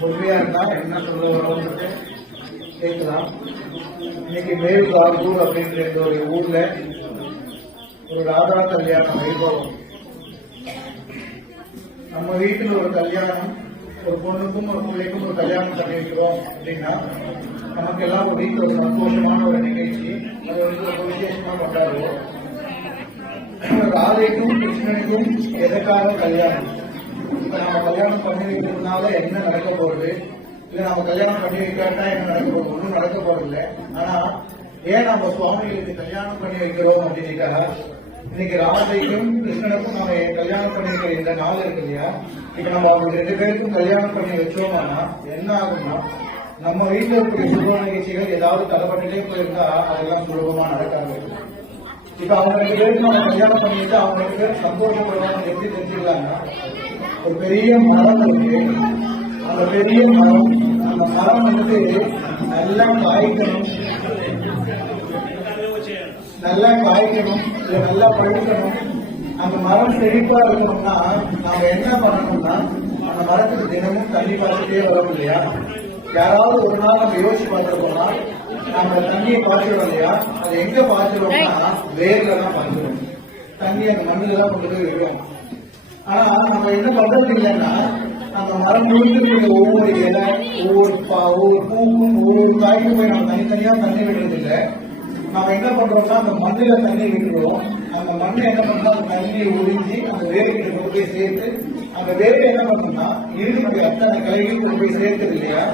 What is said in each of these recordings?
பொறுமையா இருந்தா என்ன சொல்ல வரோம்னு கேட்கலாம். இன்னைக்கு மேல்கார்கூர் அப்படின்ற ஒரு ஊர்ல ஒரு ராதா கல்யாணம் வைபவம். நம்ம வீட்டில் ஒரு கல்யாணம், ஒரு பொண்ணுக்கும் ஒரு பிள்ளைக்கும் ஒரு கல்யாணம் பண்ணி வைக்கிறோம் அப்படின்னா நமக்கு எல்லாம் ஒரு வீட்டில் ஒரு சந்தோஷமான ஒரு நிகழ்ச்சி. அது வந்து ரொம்ப விசேஷமா கொண்டாடுவோம். ராதைக்கும் கிருஷ்ணனுக்கும் எதற்காக கல்யாணம்? இப்ப நம்ம கல்யாணம் பண்ணி வைக்கிறதுனால என்ன நடக்க போறது, இல்ல நம்ம கல்யாணம் பண்ணி வைக்காட்டா என்ன நடக்க போறது? ஒன்றும் நடக்க போறது இல்லை. ஆனா ஏன் நம்ம சுவாமிகளுக்கு கல்யாணம் பண்ணி வைக்கிறோம் அப்படின்னா, இன்னைக்கு ராதைக்கும் கிருஷ்ணனுக்கும் நம்ம கல்யாணம் பண்ணி வைக்கிற இந்த நாள் இருக்கு இல்லையா, இப்ப நம்ம அவங்க 2 பேருக்கும் கல்யாணம் பண்ணி வச்சோம்னா என்ன ஆகும்னா, நம்ம வீட்டில் இருக்கிற சுப நிகழ்ச்சிகள் ஏதாவது தடைப்பட்டுட்டே போயிருந்தா அதெல்லாம் சுலபமா நடக்காது. இப்ப அவங்க 2 பேருக்கு நம்ம கல்யாணம் பண்ணிட்டு அவங்க 2 பேரும் சந்தோஷப்படுவாங்க. எப்படி தெரிஞ்சுக்கலாம்னா, ஒரு பெரிய மரம் இருக்கு. அந்த பெரிய மரம், அந்த மரம் வந்து நல்லா காய்க்கணும், நல்லா காய்க்கணும், இல்ல நல்லா பழுக்கணும், அந்த மரம் செழிப்பா இருக்கணும்னா நாம என்ன பண்ணணும்னா, அந்த மரத்துக்கு தினமும் தண்ணி பார்த்துட்டே வரோம் இல்லையா? யாராவது ஒரு நாள் நம்ம யோசிச்சு பார்த்துருக்கோம்னா, நம்ம தண்ணியை பாய்ச்சிடும் இல்லையா? அது எங்க பாய்ச்சிடுவோம்னா வேர்ல தான் பாய்ச்சிடும். தண்ணி அந்த மண்ணில தான் கொண்டு போய் விடுவோம். ஆனா நம்ம என்ன பண்றது இல்லைன்னா, அந்த மரம் முழுக்க ஒவ்வொரு இலை, ஒவ்வொரு பூக்கும் ஒவ்வொரு காய்க்கும் போய் நம்ம தனித்தனியா தண்ணி விடுறது இல்லை. நம்ம என்ன பண்றோம்னா அந்த மண்ணில தண்ணி விட்டுருவோம். அந்த மண்ணை என்ன பண்ணா அந்த தண்ணியை உறிஞ்சி அந்த வேர்கிட்ட கொண்டு போய் சேர்த்து, அந்த வேர்வை என்ன பண்ணோம்னா இருக்கக்கூடிய அத்தனை கலைகளும் கொண்டு போய் சேர்க்கிறது இல்லையா?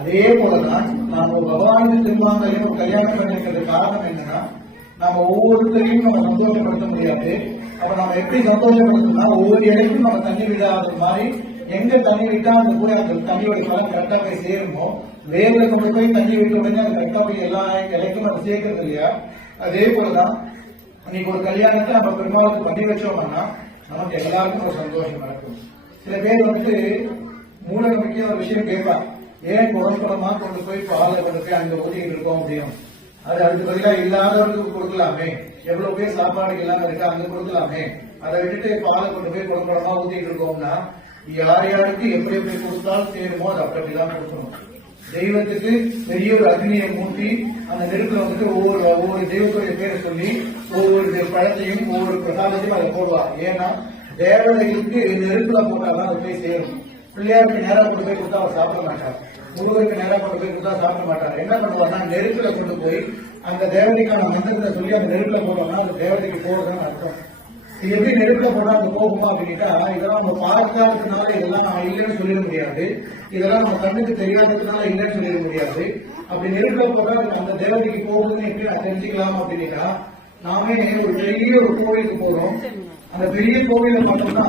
அதே போலதான் நாம பகவானுக்கு திருமாங்கலையும் ஒரு கல்யாணம் பண்ணிருக்கிறது காரணம் என்னன்னா, நம்ம ஒவ்வொருத்தரையும் நம்ம சந்தோஷப்படுத்த முடியாது. அப்ப நம்ம எப்படி சந்தோஷப்படுத்தணும்னா, ஒவ்வொரு இலைக்கும் நம்ம தண்ணி விடாத மாதிரி எங்க தண்ணி விட்டா அந்த கூட அந்த தண்ணியோட கலம் கரெக்டா போய் சேருமோ, வேர்ல கொண்டு போய் தண்ணி விட்ட உடனே அது கரெக்டா போய் எல்லா இலைக்கும் நம்ம சேர்க்கறது இல்லையா? அதே போலதான் இன்னைக்கு ஒரு கல்யாணத்தை நம்ம பெருமாளுக்கு பண்ணி வச்சோம்னா நமக்கு எல்லாருக்கும் ஒரு சந்தோஷம் நடக்கும். சில பேர் வந்து மூல நம்பிக்கையா ஒரு விஷயம் கேட்பா, ஏன் குழம்பமா கொண்டு போய் பாலை கொண்டு போய் அங்க ஊத்திட்டு இருக்கோம் அப்படின்னு. அது அதுக்கு பதிலாக இல்லாதவர்களுக்கு கொடுக்கலாமே, எவ்வளவு பேர் சாப்பாடுக்கு இல்லாம இருக்கா அங்க கொடுக்கலாமே, அதை விட்டுட்டு பாலை கொண்டு போய் குழம்பமா ஊத்திட்டு இருக்கோம்னா யார் யாருக்கு எப்படி எப்படி கொடுத்தாலும் சேருமோ அது அப்படிதான் கொடுக்கணும். தெய்வத்துக்கு பெரிய ஒரு அக்னியை மூட்டி அந்த நெருப்புல வந்துட்டு ஒவ்வொரு தெய்வத்துடைய பேரை சொல்லி ஒவ்வொரு பழத்தையும் ஒவ்வொரு பிரசாதத்தையும் அதை போடுவா. ஏன்னா தேவதைகளுக்கு நெருப்புல போட்டாதான் அது போய் சேரும். பிள்ளையாருக்கு நேரா கொண்டு போய் கொடுத்தா அவர் சாப்பிட மாட்டார், முருகருக்கு நேரா கொண்டு போய் கொடுத்தா சாப்பிட மாட்டார். என்ன பண்ணுவார்னா நெருப்புல கொண்டு போய் அந்த தேவதைக்கான மந்திரத்தை சொல்லி அந்த நெருப்புல போட்டோம்னா அந்த தேவதைக்கு போடுறதுன்னு அர்த்தம். இது எப்படி நெருப்புல போனா அந்த போகுமா அப்படின்ட்டா, இதெல்லாம் நம்ம பார்க்காததுனால இதெல்லாம் நம்ம இல்லைன்னு சொல்லிட முடியாது, இதெல்லாம் நம்ம கண்ணுக்கு தெரியாததுனால இல்லைன்னு சொல்லிட முடியாது. அப்படி நெருப்புல போட்டா அந்த தேவதைக்கு போகுதுன்னு எப்படி நான் தெரிஞ்சுக்கலாம் அப்படின்னா, நாமே ஒரு பெரிய ஒரு கோவிலுக்கு போறோம். அந்த பெரிய கோவில பார்த்தோம்னா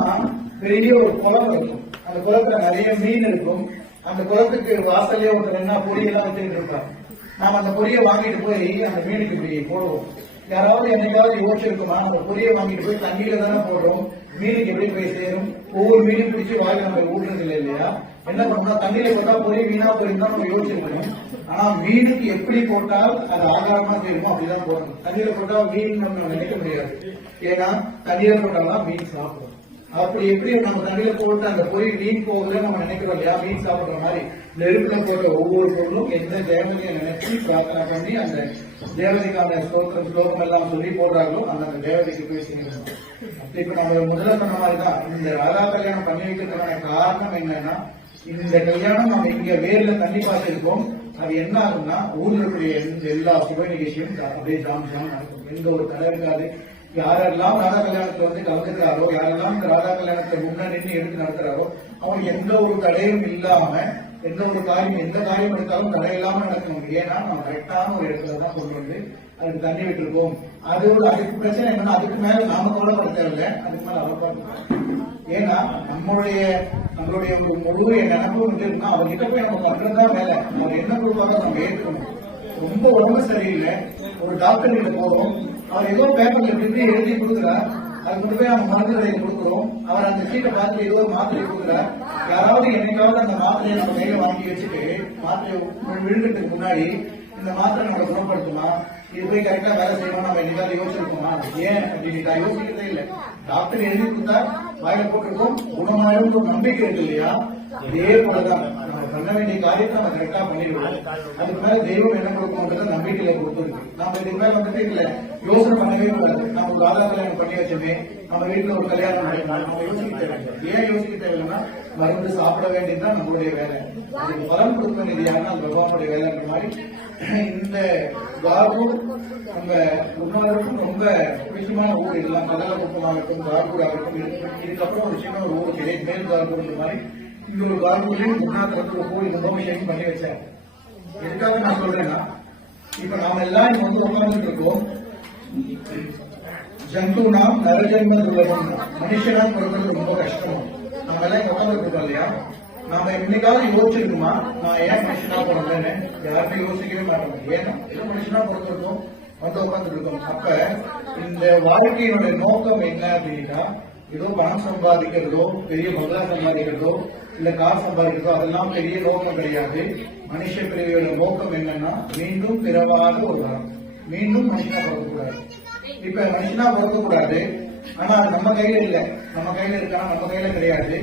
பெரிய ஒரு குளம் இருக்கும். அந்த குளத்துல நிறைய மீன் இருக்கும். அந்த குளத்துக்கு வாசல்லே ஒருத்தர் என்ன பொரியெல்லாம் வச்சுட்டு இருப்பாங்க. நாம அந்த பொரியை வாங்கிட்டு போய் அந்த மீனுக்கு இப்படி போடுவோம். யாராவது என்னைக்காவது யோசிச்சிருக்குமா, அந்த பொரியை வாங்கிட்டு போய் தண்ணியில தானே போடுறோம், மீனுக்கு எப்படி போய் சேரும்? ஒவ்வொரு மீனும் பிடிச்சி வாங்கி நம்ம ஊடுறது இல்லை இல்லையா? என்ன பண்ணா தண்ணியில போட்டா பொரிய வீணா போயிருந்தா நம்ம யோசிச்சிருக்கணும். ஆனா மீனுக்கு எப்படி போட்டால் அது ஆகாரமா தெரியுமோ அப்படிதான் போடணும். தண்ணியில போட்டா மீன் நம்ம நினைக்க முடியாது, ஏன்னா தண்ணியில போட்டால்தான் மீன் சாப்பிடும். அப்படி எப்படி நம்ம தண்ணியில போட்டு அந்த பொறி மீன் போகுதுன்னு நம்ம நினைக்கிறோம் இல்லையா? மீன் சாப்பிடுற மாதிரி நெருப்புல போட்ட ஒவ்வொரு பொருளும் எந்த தேவதையை நினைச்சு பிரார்த்தனை பண்ணி அந்த தேவதைக்கான ஸ்லோகம் எல்லாம் சொல்லி போடுறாங்களோ அந்த தேவதைக்கு போய் செய்யணும். இப்ப நம்ம முதல்ல சொன்ன மாதிரிதான் இந்த ராதா கல்யாணம் பண்ணி வைக்கிறதுக்கான காரணம் என்னன்னா, இந்த கல்யாணம் நம்ம இங்க வேர்ல தண்ணி பார்த்திருக்கோம். அது என்ன ஆகும்னா ஊர்ல இருக்கிற எல்லா சுப நிகழ்ச்சியும் அப்படியே ஜாம் ஜாம் நடக்கும். எந்த ஒரு தடை இருக்காது. யாரெல்லாம் ராதா கல்யாணத்துல வந்து கலந்துக்கிறாரோ, யாரெல்லாம் இந்த ராதா கல்யாணத்தை முன்னாடி எடுத்து நடத்துறாரோ அவங்க எந்த ஒரு தடையும் இல்லாம எந்த ஒரு காரியம் எந்த காரியம் எடுத்தாலும் தடை இல்லாம நடக்கணும். ஏன்னா நம்ம கரெக்டான ஒரு இடத்துல தான் கொண்டு வந்து அதுக்கு தண்ணி விட்டுருக்கோம். அதுக்கு பிரச்சனை என்னன்னா, அதுக்கு மேல நாம கவலைப்பட தேவையில்லை, அதுக்கு மேல அவர் பார்க்கணும். ஏன்னா நம்மளுடைய முழு நினைப்பு வந்து இருந்தா அவர்கிட்ட போய் நம்ம பண்றதுதான் வேலை. அவர் என்ன கொடுப்பாங்க நம்ம ஏற்கணும். ரொம்ப உடம்பு சரியில்லை, ஒரு டாக்டர் கிட்ட போறோம், அவர் ஏதோ பேப்பர்ல எழுதி கொடுக்குறார், அது கொண்டு போய் அவங்க மருந்து கடையில் கொடுக்குறோம். அவர் அந்த சீட்டை பார்த்து ஏதோ மாத்திரை கொடுக்குறார். யாராவது என்னைக்காவது அந்த மாத்திரையை நம்ம கையில வாங்கி வச்சுட்டு மாத்திரை விழுகிறதுக்கு முன்னாடி இந்த மாத்திரை நம்ம குணப்படுத்தலாம், இது போய் கரெக்டா வேலை செய்யணும் நம்ம என்னைக்காவது யோசிச்சிருக்கோமா? ஏன் அப்படின்னு யோசிக்கிறதே இல்லை. டாக்டர் எழுதி கொடுத்தா வாயில போட்டிருக்கோம், குணமாயும் ஒரு நம்பிக்கை இருக்கு இல்லையா? இதே போலதான் நம்ம பண்ண வேண்டிய காரியத்தை நம்ம கரெக்டா பண்ணிடுவோம். அதுக்கு மேல தெய்வம் என்ன கொடுக்கணும்ன்றது நம்பிக்கையில கொடுத்துருக்கு. நம்ம இதுக்கு மேல வந்துட்டு இல்ல யோசனை பண்ணவே கூடாது. நம்ம காதா கல்யாணம் பண்ணி வச்சோமே, நம்ம வீட்டுல ஒரு கல்யாணம் பண்ணிடலாம், நம்ம யோசிக்க தேவையில்லை. ஏன் யோசிக்க தேவையில்லைன்னா மருந்து சாப்பிட வேண்டியதுதான் நம்மளுடைய வேலை. அதுக்கு பலன் கொடுக்க வேண்டியதுனா அந்த பகவானுடைய வேலைன்ற மாதிரி இந்த கார்கூர் நம்ம முன்னோருக்கும் ரொம்ப பிடிச்சமான ஊர். இதெல்லாம் கதலகுப்பமாகட்டும் கார்கூர் ஆகட்டும். இதுக்கப்புறம் ஒரு சின்ன ஒரு ஊருக்கு மேல் கார்கூர் மாதிரி இந்த ஒரு கார்கூர்லயும் முன்னாள் ஊர் இந்த நோமிஷன் பண்ணி வச்சேன். எதுக்காக நான் சொல்றேன்னா, இப்ப நாம எல்லாம் இங்க வந்து உட்கார்ந்துட்டு இருக்கோம். ஜந்துனா நரஜன்ம துர்லபம், மனுஷனா பிறக்கிறது ரொம்ப கஷ்டம். நம்ம எல்லாம் இங்க உட்கார்ந்துட்டு இருக்கோம் இல்லையா? நாம இன்னைக்காவது யோசிச்சிருக்குமா நான் ஏன் மனுஷனா பிறந்தேன்னு? யாருமே யோசிக்கவே மாட்டோம். ஏன்னா ஏதோ மனுஷனா பிறந்திருக்கோம், வந்து உட்கார்ந்துட்டு இருக்கோம். அப்ப இந்த வாழ்க்கையினுடைய நோக்கம் என்ன அப்படின்னா, ஏதோ பணம் சம்பாதிக்கிறதோ பெரிய பங்களா சம்பாதிக்கிறதோ இல்ல கார் சம்பாதிக்கிறதோ அதெல்லாம் பெரிய நோக்கம் கிடையாது. மனுஷ பிறவியோட நோக்கம் என்னன்னா மீண்டும் பிறவாத ஒரு வரம், மீண்டும் மனுஷனா பிறக்கக்கூடாது. இப்ப மனுஷனா பிறக்கக்கூடாது, ஆனா அது நம்ம கையில இல்ல. நம்ம கையில இருக்கா? நம்ம கையில கிடையாது.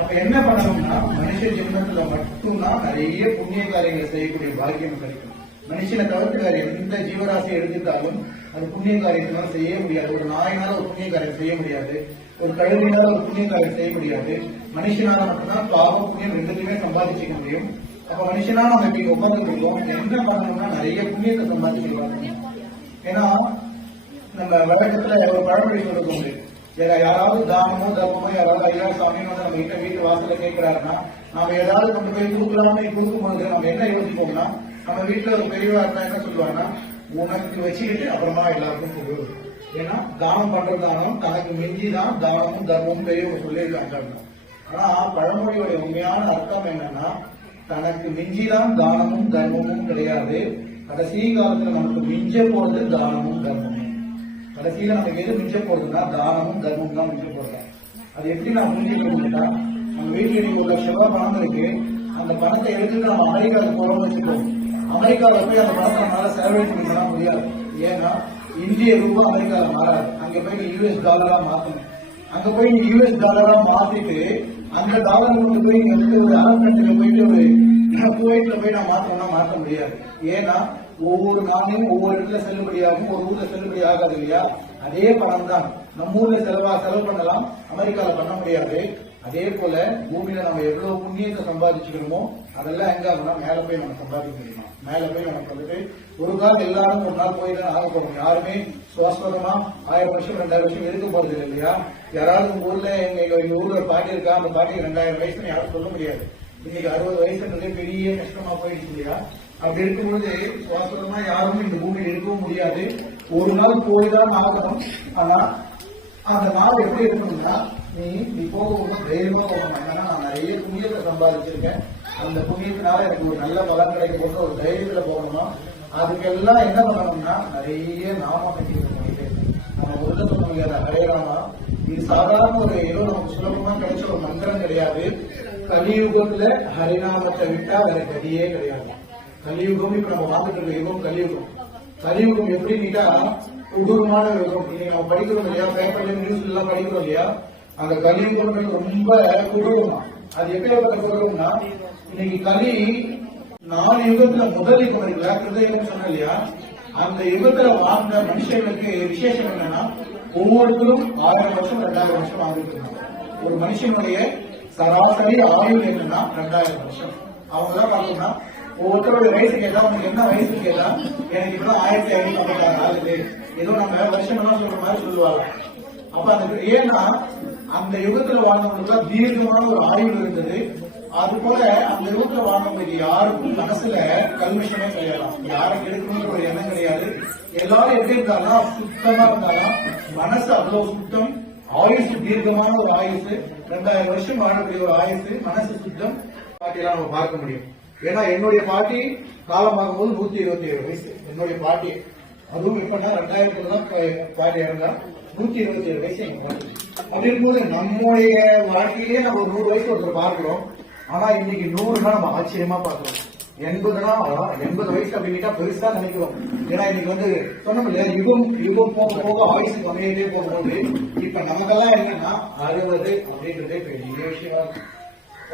அப்ப என்ன பண்ணணும்னா மனுஷ ஜென்மத்துல மட்டும்தான் நிறைய புண்ணிய காரியங்களை செய்யக்கூடிய பாக்கியம் கிடைக்கும். மனுஷனை தவிர்த்து காரியம் இந்த ஜீவராசியை எடுத்துட்டாலும் அது புண்ணிய காரியத்தினால செய்ய முடியாது. ஒரு நாயினால ஒரு புண்ணிய காரியம் செய்ய முடியாது, ஒரு கழுவினால ஒரு புண்ணிய காரியம் செய்ய முடியாது. மனுஷனால மட்டும்தான் பாவ புண்ணியம் ரெண்டுத்தையுமே சம்பாதிச்சுக்க முடியும். அப்ப மனுஷனா நம்ம இப்ப உட்கார்ந்து இருக்கோம், என்ன பண்ணணும்னா நிறைய புண்ணியத்தை சம்பாதிச்சுக்கலாம். ஏன்னா நம்ம வழக்கத்துல ஒரு பழமொழி சொல்றது உண்டு. யாராவது தானமோ தர்மமோ யாராவது ஐயா சாமின்னு வந்து நம்ம கிட்ட வீட்டு வாசல கேட்கிறாருன்னா நாம ஏதாவது கொண்டு போய் கொடுக்கலாமே. கொடுக்கும்போது நம்ம என்ன யோசிப்போம்னா, நம்ம வீட்டுல ஒரு பெரியவா இருந்தா என்ன சொல்லுவாங்கன்னா, உனக்கு வச்சுக்கிட்டு அப்புறமா எல்லாருக்கும் கொடு. ஏன்னா தானம் பண்றது தானம், தனக்கு மிஞ்சிதான் தானமும் தர்மமும் பெரியவங்க சொல்லியிருக்காங்க. ஆனா பழமொழியோட உண்மையான அர்த்தம் என்னன்னா, தனக்கு மிஞ்சிதான் தானமும் தர்மமும் கிடையாது. கடைசி காலத்துல நமக்கு மிஞ்ச போறது தானமும் தர்மமும். கடைசியில நமக்கு எது மிஞ்ச போறதுன்னா தானமும் தர்மமும் தான் மிஞ்ச போறது. அது எப்படி நான் புரிஞ்சுக்கணும்னா, நம்ம வீட்டுல நீங்க ஒரு லட்சம் ரூபாய் பணம் இருக்கு, அந்த பணத்தை எடுத்துட்டு நம்ம அமெரிக்காவுக்கு போறோம்னு வச்சுக்கோம். அமெரிக்காவில போய் அந்த பணத்தை நம்மளால செலவழிக்க முடியாது. ஏன்னா இந்திய ரூபாய் அமெரிக்கால மாறாது. அங்க போய் நீ யூஎஸ் டாலரா மாத்தணும். அங்க போய் நீ யூஎஸ் டாலரா மாத்திட்டு அந்த டாலர் கொண்டு போய் நீங்க வந்து ஒரு அரபு நாட்டுல போயிட்டு ஒரு குவைட்ல போய் நான் மாத்தணும்னா மாற்ற முடியாது. ஏன்னா ஒவ்வொரு நாளையும் ஒவ்வொரு இடத்துல செல்லுபடியாகும், ஒரு ஊர்ல செல்லுபடி ஆகாது இல்லையா? அதே பணம் தான் நம்ம ஊர்ல செலவு பண்ணலாம், அமெரிக்கால பண்ண முடியாது. அதே போல பூமியில நம்ம எவ்வளவு புண்ணியத்தை சம்பாதிச்சுக்கணுமோ அதெல்லாம் எங்க ஆகும்னா மேல போய் நம்ம சம்பாதிக்க முடியுமா? மேல போய் நமக்கு வந்துட்டு ஒரு காலம் எல்லாரும் ஒரு நாள் போய் தான் ஆக போறோம். யாருமே சுவாஸ்வதமா 1000 வருஷம் 2000 வருஷம் இருக்க போறது இல்லை இல்லையா? யாராவது உங்க ஊர்ல எங்க ஊர்ல பாட்டி இருக்கா, அந்த பாட்டிக்கு 2000 வயசுன்னு யாரும் சொல்ல முடியாது. இன்னைக்கு 60 வயசுன்றது பெரிய கஷ்டமா போயிடுச்சு இல்லையா? அப்படி இருக்கும்போது சுவாஸ்வதமா யாரும் இந்த பூமியில் இருக்கவும் முடியாது. ஒரு நாள் போய்தான் ஆகணும். ஆனா அந்த நாள் எப்படி இருக்கணும்னா, நீ போகும்போது தைரியமா போகணும். ஏன்னா நான் நிறைய புண்ணியத்தை சம்பாதிச்சிருக்கேன், அந்த புண்ணியத்தினால எனக்கு ஒரு நல்ல பலன் கிடைக்கும் ஒரு தைரியத்துல போகணும்னா அதுக்கெல்லாம் என்ன பண்ணணும்னா நிறைய நாம பண்ணிட்டு நம்ம உள்ள சொல்ல முடியாத ஹரேராமா. இது சாதாரண ஒரு ஏதோ நமக்கு சுலபமா கிடைச்ச ஒரு மந்திரம் கிடையாது. கலியுகத்துல ஹரிநாமத்தை விட்டா வேற கதியே கிடையாது. கலியுகம் இப்ப நம்ம வாழ்ந்துட்டு இருக்க யுகம் கலியுகம். கலியுகம் எப்படி நீட்டா கொடூரமான யுகம். இன்னைக்கு நம்ம படிக்கிறோம் இல்லையா, பேப்பர்ல நியூஸ்ல எல்லாம் படிக்கிறோம் இல்லையா? அந்த கலியுகம் ரொம்ப கொடூரமா. அது எப்படிப்பட்ட கொடூரம்னா, இன்னைக்கு கலி 4 யுகத்துல முதல் யுகம் இருக்குல்ல, கிருதயுகம் சொன்ன இல்லையா? அந்த யுகத்துல வாழ்ந்த மனுஷங்களுக்கு விசேஷம் என்னன்னா, ஒவ்வொருத்தரும் 1000 வருஷம் 2000 வருஷம் வாழ்ந்துட்டு இருந்தாங்க. ஒரு மனுஷனுடைய சராசரி ஆயுள் என்னன்னா 2000 வருஷம். அவங்க தான் பார்த்தோம்னா ஒவ்வொருத்தருடைய வயசு கேட்டா உனக்கு என்ன வயசு கேட்டா எனக்கு இப்பதான் 1556 ஆகுது, ஏதோ நம்ம வருஷம் எல்லாம் சொல்ற மாதிரி சொல்லுவாங்க. அப்ப அந்த ஏன்னா அந்த யுகத்துல வாழ்ந்தவங்களுக்கு தீர்க்கமான ஒரு ஆயுள் இருந்தது. அது போல அந்த யுகத்துல வாழ்ந்தவங்களுக்கு யாருக்கும் மனசுல கல்மிஷமே கிடையாது, யாரும் எடுக்கணும்ன்ற ஒரு எண்ணம் கிடையாது. எல்லாரும் எப்படி இருந்தாங்கன்னா சுத்தமா இருந்தாலும் மனசு அவ்வளவு சுத்தம், ஆயுசு தீர்க்கமான ஒரு ஆயுசு, 2000 வருஷம் வாழக்கூடிய ஒரு ஆயுசு, மனசு சுத்தம். பாட்டியெல்லாம் நம்ம பார்க்க முடியும். ஏன்னா என்னுடைய பாட்டி காலமாகும் போது 127 வயசு என்னுடைய பாட்டி. அதுவும் எப்பன்னா 2000 தான் பாட்டி இறந்தா, 127 வயசு எங்க பாட்டி. அப்படி இருக்கும்போது நம்முடைய வாழ்க்கையிலேயே நம்ம ஒரு 100 வயசு ஒருத்தர் பார்க்கிறோம். ஆனா இன்னைக்கு 100 நம்ம ஆச்சரியமா பார்க்கிறோம். 80 வயசு அப்படின்னுட்டா பெருசா நினைக்கிறோம். ஏன்னா இன்னைக்கு வந்து சொன்னோம் இல்லையா, யுகம் போக போக ஆயுசு கம்மியிலே போகும்போது இப்ப நமக்கெல்லாம் என்னன்னா 60 அப்படின்றதே பெரிய விஷயமா இருக்கு.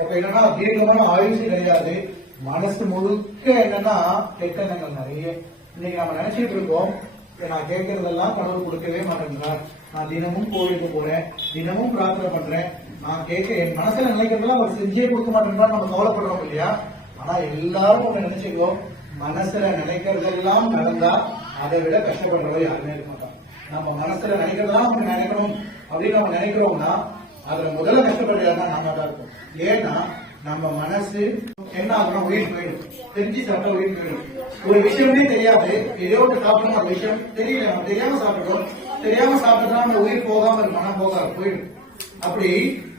அப்ப என்னன்னா தீர்க்கமான ஆயுசு கிடையாது. மனசு முழுக்க என்னன்னா கெட்ட எண்ணங்கள் நிறைய. இன்னைக்கு நம்ம நினைச்சிட்டு இருக்கோம், நான் கேட்கறதெல்லாம் கடவுள் கொடுக்கவே மாட்டேங்கிறார், நான் தினமும் கோவிலுக்கு போறேன், தினமும் பிரார்த்தனை பண்றேன், நான் கேட்க என் மனசுல நினைக்கிறதெல்லாம் அவர் செஞ்சே கொடுக்க மாட்டேங்கிறா நம்ம கவலைப்படுறோம் இல்லையா? ஆனா எல்லாரும் ஒண்ணு நினைச்சுக்கோம், மனசுல நினைக்கிறதெல்லாம் நடந்தா அதை விட கஷ்டப்படுறவங்க யாருமே இருக்க மாட்டாங்க. நம்ம மனசுல நினைக்கிறதெல்லாம் நம்ம நினைக்கணும் அப்படின்னு நம்ம நினைக்கிறோம்னா அதுல முதல்ல கஷ்டப்படுறதா நாம தான் இருக்கும். ஏன்னா நம்ம மனசு என்ன ஆகணும், உயிர் போயிடும். தெரிஞ்சு சாப்பிட்டா உயிர் போயிடும். ஒரு விஷயமே தெரியாது, ஏதோ ஒரு சாப்பிடணும், ஒரு விஷயம் தெரியல, நம்ம தெரியாம சாப்பிடுறோம், தெரியாம சாப்பிட்டா நம்ம உயிர் போகாம இருக்கு, மனம் போகாது, போயிடும். அப்படி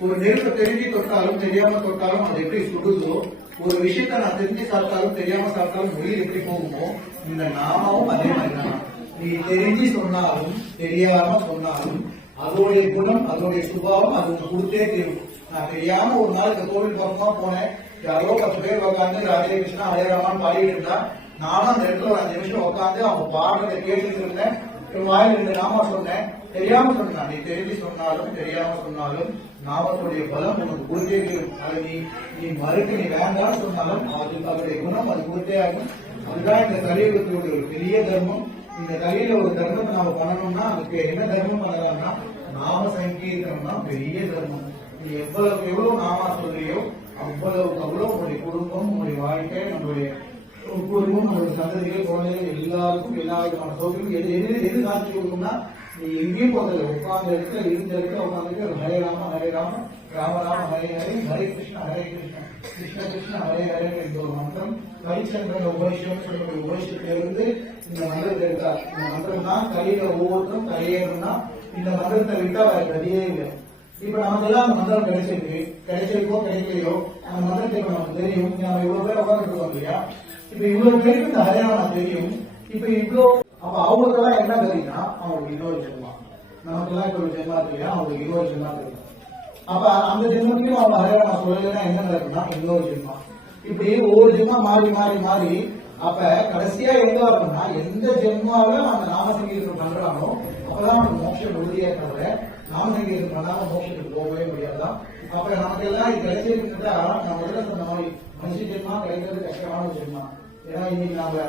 ஒரு நெருப்பை தெரிஞ்சு தொட்டாலும் தெரியாம தொட்டாலும் அது எப்படி சுடுதோ, ஒரு விஷயத்த நான் தெரிஞ்சு சாப்பிட்டாலும் தெரியாம சாப்பிட்டாலும் உயிர் எப்படி போகுமோ, இந்த நாமாவும் அதே மாதிரிதான். நீ தெரிஞ்சு சொன்னாலும் தெரியாம சொன்னாலும் அதோடைய குணம் அதோடைய சுபாவம் அது கொடுத்தே தீரும். நான் தெரியாம ஒரு நாள் இந்த கோவில் பக்கமா போனேன், யாரோ 10 பேர் உட்காந்து ராஜே கிருஷ்ணா ஹரே ராமான்னு பாடிட்டு இருந்தா, நானும் அந்த இடத்துல ஒரு 5 நிமிஷம் உட்காந்து அவங்க பாடுறதை கேட்டுட்டு இருந்தேன். வாயில் 2 நாமா சொன்னேன், தெரியாம சொன்னேன். நீ தெரிஞ்சு சொன்னாலும் தெரியாம சொன்னாலும் நாமத்துடைய பலம் உனக்கு கொடுத்தே தீரும். அது நீ மறுக்கு, நீ வேண்டாம்னு சொன்னாலும் அதனுடைய குணம் அது கொடுத்தே ஆகும். அதுதான் இந்த கலியுகத்தினுடைய ஒரு பெரிய தர்மம். இந்த கலியில ஒரு தர்மத்தை நாம பண்ணணும்னா அதுக்கு என்ன தர்மம் பண்ணலாம்னா நாம சங்கீர்த்தனம் தான் பெரிய தர்மம். நீ எவ்வளவுக்கு எவ்வளவு நாமா சொல்றியோ அவ்வளவுக்கு அவ்வளவு உங்களுடைய குடும்பம், உங்களுடைய வாழ்க்கை, நம்மளுடைய குடும்பம், நம்மளுடைய சந்ததிகள், குழந்தைகள் எல்லாருக்கும் எல்லா விதமான சௌகரியம் எது காட்சி கொடுக்கும்னா, நீ எங்கேயும் போதில்லை, உட்கார்ந்த இடத்துல இருந்த இடத்துல உட்காந்துட்டு ஹரே ராம ஹரே ராம ராம ராம ஹரே ஹரே ஹரே கிருஷ்ணா கிருஷ்ண கிருஷ்ண ஹரே ஹரே என்ற ஒரு மந்திரம் கலிச்சந்திர உபனிஷம் சொல்லக்கூடிய உபனிஷத்திலிருந்து இந்த மந்திரத்தை எடுத்தார். இந்த மந்திரம் தான் கலியில ஒவ்வொருத்தரும் கரையேறணும்னா இந்த மந்திரத்தை விட்டா வேற கதியே இல்லை. இப்ப நமக்கு எல்லாம் அந்த மந்திரம் கிடைச்சிருக்கோ கிடைக்கலையோ அந்த மந்திரத்தை இப்ப நமக்கு தெரியும். நம்ம இவ்வளவு பேர் உட்காந்துருக்கோம் இல்லையா? இப்ப இவ்வளவு பேருக்கு இந்த ஹரியானா தெரியும். இப்ப இவ்வளவு அப்ப அவங்களுக்கு எல்லாம் என்ன தெரியும்னா அவங்களுக்கு இன்னொரு ஜென்மா, நமக்கு எல்லாம் இப்ப ஒரு ஜென்மா தெரியும், அவங்களுக்கு இன்னொரு ஜென்மா தெரியும். அப்ப அந்த ஜென்மத்தையும் அவங்க ஹரியானா சொல்லலைன்னா என்ன நடக்கும்னா இன்னொரு ஜென்மா. இப்படி ஒவ்வொரு ஜென்மா மாறி மாறி மாறி அப்ப கடைசியா எங்க வரணும்னா எந்த ஜென்மாவில அந்த நாம சங்கீதம் பண்றானோ அப்பதான் அவனுக்கு மோட்சம் உறுதியா தவிர நாம சங்கீதம் பண்ணாம மோட்சத்துக்கு போகவே முடியாதுதான். அப்ப நமக்கு எல்லாம் இது கிடைச்சிருக்குன்னா நான் முதல்ல சொன்ன மாதிரி மனுஷ ஜென்மா கிடைக்கிறது கஷ்டமான ஜென்மா. ஏன்னா இன்னைக்கு நாம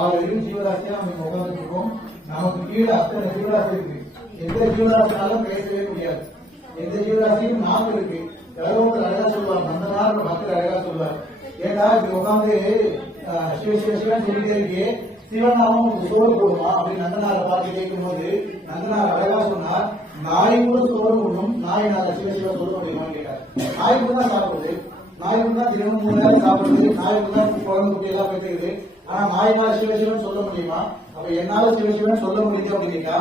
6 ஜீவராசியா நம்ம உட்கார்ந்து இருக்கோம். நமக்கு கீழே அத்தனை ஜீவராசி இருக்கு. எந்த ஜீவராசினாலும் பேசவே முடியாது. எந்த ஜீவராசியும் நாக்கு இருக்கு. கடவுள் அழகா சொல்லுவார், அந்த நாள் பக்தர் அழகா சொல்லுவார். ஏன்னா இப்ப உட்காந்து சிவ சிவ சிவன் சொல்லிட்டே இருக்கே, சிவனாவும் சோறு போடுமா அப்படின்னு நந்தனாரை பார்த்து கேட்கும் போது நந்தனார் அழகா சொன்னார், நாய் கூட சோறு போடணும், நாய் நாங்க சிவ சிவ சொல்ல முடியுமான்னு கேட்டார். நாய்க்கு தான் சாப்பிடுது, நாய்க்கு தான் தினமும் 3 நேரம் சாப்பிடுது, நாய்க்கு தான் குழந்தை குட்டி எல்லாம் பெற்றுக்குது. ஆனா நாய்னால சிவசிவன் சொல்ல முடியுமா? அப்ப என்னால சிவசிவன் சொல்ல முடியும் அப்படின்னா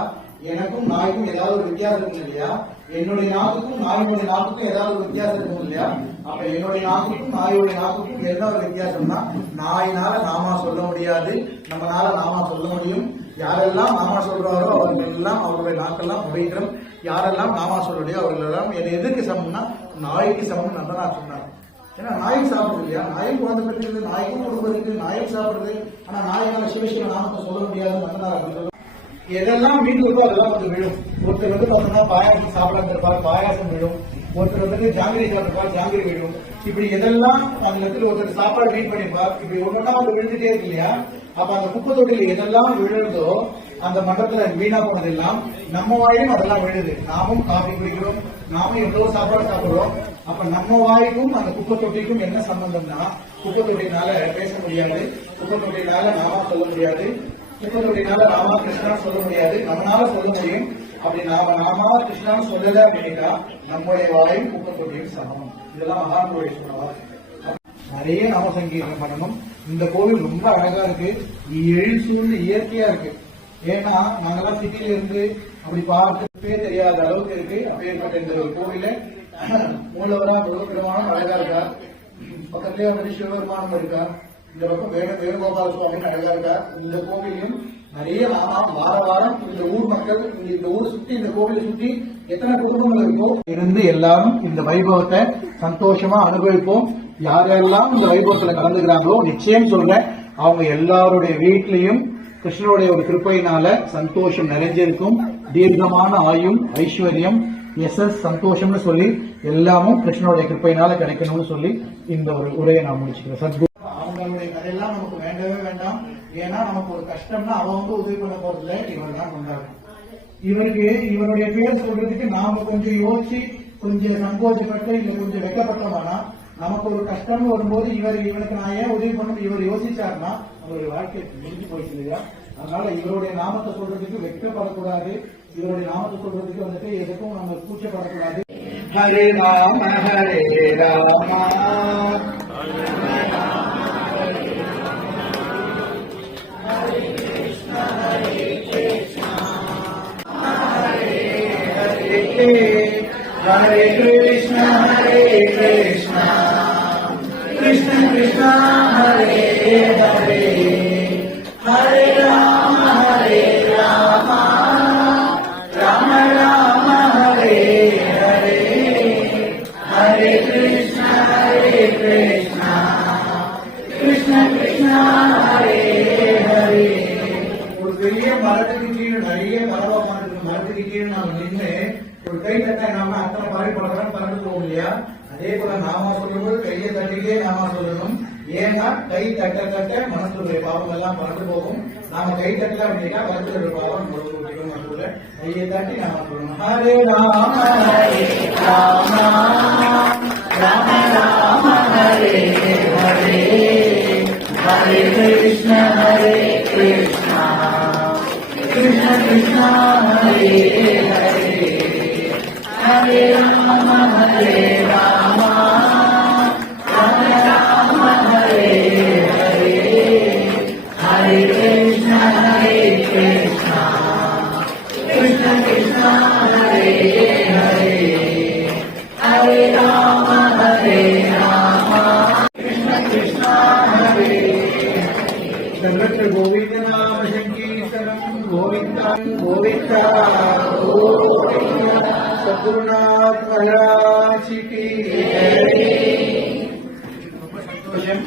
எனக்கும் நாய்க்கும் ஏதாவது ஒரு வித்தியாசம் இருக்கும் இல்லையா? என்னுடைய நாக்குக்கும் நாயினுடைய நாக்குக்கும் ஏதாவது ஒரு வித்தியாசம் இருக்கும் இல்லையா? அப்ப என்னுடைய நாக்குக்கும் நாயுடைய நாக்குக்கும் என்ன ஒரு வித்தியாசம்னா, நாயினால நாமா சொல்ல முடியாது, நம்மளால நாமா சொல்ல முடியும். யாரெல்லாம் நாமா சொல்றாரோ அவர்கள் எல்லாம் அவருடைய நாக்கெல்லாம் பவித்திரம். யாரெல்லாம் நாமா சொல்லலையோ அவர்கள் எல்லாம் எதுக்கு சமம்னா நாய்க்கு சமம் நந்தனா சொன்னார். ஏன்னா நாய்க்கு சாப்பிடுறது இல்லையா? நாயும் குழந்தை பெற்றது, நாய்க்கும் குடும்பம் இருக்கு, நாயும் சாப்பிடுறது. ஆனா நாயினால சிவசிவ நாமத்தை சொல்ல முடியாது நந்தனார் அப்படின்னு எதெல்லாம் வீட்டுக்கு இருக்கோ அதெல்லாம் வந்து விழும். ஒருத்தர் வந்து பார்த்தோம்னா பாயாசம் சாப்பிடாம இருப்பார், பாயாசம் விழும். ஒருத்தர் வந்து ஜாங்கிரி சாப்பிட்டுப்பார், ஜாங்கிரி விழும். இப்படி எதெல்லாம் அந்த இடத்துல ஒருத்தர் சாப்பாடு வீட் பண்ணிருப்பார், இப்படி ஒன்னொன்னா வந்து விழுந்துட்டே இருக்கு இல்லையா? அப்ப அந்த குப்பை தொட்டியில் எதெல்லாம் விழுதோ அந்த மண்டலத்துல வீணா போனதெல்லாம் நம்ம வாயிலும் அதெல்லாம் விழுது. நாமும் காஃபி குடிக்கிறோம், நாமும் எவ்வளவு சாப்பாடு சாப்பிடுறோம். அப்ப நம்ம வாய்க்கும் அந்த குப்பை தொட்டிக்கும் என்ன சம்பந்தம்னா, குப்பை தொட்டினால பேச முடியாது, குப்பை தொட்டினால நாமா சொல்ல முடியாது, குப்பத்தொட்டினால ராமா கிருஷ்ணான்னு சொல்ல முடியாது, நம்மளால சொல்ல முடியும். அப்படி நாம ராமா கிருஷ்ணான்னு சொல்லல அப்படின்னா நம்முடைய வாயும் குப்பத்தொட்டியும் சமம். இதெல்லாம் மகான்களுடைய சொன்னவா. நிறைய நாம சங்கீதம் பண்ணணும். இந்த கோவில் ரொம்ப அழகா இருக்கு, எழில் சூழ்ந்து இயற்கையா இருக்கு. ஏன்னா நாங்கெல்லாம் சிட்டியில இருந்து அப்படி பார்க்கவே தெரியாத அளவுக்கு இருக்கு. அப்பேற்பட்ட இந்த ஒரு கோவில மூலவரா முழுக்கிரமானும் அழகா இருக்கா, பக்கத்திலே வந்து சிவபெருமானும் இருக்கா, இந்த பக்கம் வேணுகோபால சுவாமி அழகா இருக்கா. இந்த கோவிலையும் நிறைய வார வாரம் இந்த ஊர் மக்கள் இந்த ஊர் சுற்றி இந்த கோவிலை சுற்றி எத்தனை குடும்பங்கள் இருக்கோ இருந்து எல்லாரும் இந்த வைபவத்தை சந்தோஷமா அனுபவிப்போம். யாரெல்லாம் இந்த வைபவத்துல கலந்துக்கிறாங்களோ நிச்சயம் சொல்றேன், அவங்க எல்லாருடைய வீட்லயும் கிருஷ்ணனுடைய ஒரு கிருப்பையினால சந்தோஷம் நிறைஞ்சிருக்கும். தீர்க்கமான ஆயும் ஐஸ்வர்யம் சந்தோஷம்னு சொல்லி எல்லாமும் கிருஷ்ணனுடைய கிருப்பையினால கிடைக்கணும்னு சொல்லி இந்த ஒரு உரையை நான் முடிச்சுக்கிறேன். சத்குரு அவங்களுடைய கதையெல்லாம் நமக்கு வேண்டவே வேண்டாம். ஏன்னா நமக்கு ஒரு கஷ்டம்னா அவங்க உதவி பண்ண போறதில்லை, இவர் தான் கொண்டாடும். இவருடைய பேர் சொல்றதுக்கு நாம கொஞ்சம் யோசிச்சு கொஞ்சம் சங்கோச்சப்பட்டு இல்ல கொஞ்சம் வெக்கப்பட்டோம்னா நமக்கு ஒரு கஷ்டம்னு வரும்போது இவனுக்கு நான் ஏன் உதவி பண்ணணும் இவர் யோசிச்சாருன்னா அவருடைய வாழ்க்கை முடிஞ்சு போயிடுச்சு இல்லையா? அதனால இவருடைய நாமத்தை சொல்றதுக்கு வெக்கப்படக்கூடாது. இவருடைய நாமத்தை சொல்றதுக்கு வந்துட்டு எதுக்கும் நம்ம கூச்சப்படக்கூடாது. ஹரே ராம ஹரே ராமா ஹரே கிருஷ்ணா ஹரே கிருஷ்ணா கிருஷ்ண கிருஷ்ணா ஹரே ஹரே ஹரே ராம ராம ராம ஹரே ஹரே ஹரே கிருஷ்ணா கிருஷ்ண கிருஷ்ணா ஹரே ஹரே. ஒரு பெரிய மரத்துக்கு கீழே நிறைய பரவமான மரத்துக்கு கீழே நாம நின்று ஒரு கை தட்டை நாம அத்தனை பாடி படம் பறந்து போகும் இல்லையா? அதே போல நாம சொல்லும்போது கையை தட்டிக்கே நாம சொல்லணும். ஏன்னா கை தட்ட தட்ட மனசுடைய பாவம் எல்லாம் பறந்து போகும். நாம கை தட்டல அப்படின்னா மனசுடைய பாவம் சொல்ல கையை தட்டி நாம சொல்லணும். ஹரே ராம ஹரே ராம ராம ராம ஹரே ஹரே ஹரே கிருஷ்ண கிருஷ்ண கிருஷ்ணா ஹரே ஹரே ஹரே ராம ராம ராம ஹரே ஹரே ஹரே கிருஷ்ண கிருஷ்ணா கிருஷ்ணா ஹரே ஹரே ஹரே ராம ராம கிருஷ்ண கிருஷ்ணா ஹரே सर्वत्र गोविंद नाम संकीर्तनम गोविंदा गोविंदा गोविंदा सद्गुरुनाथ महाराज की जय.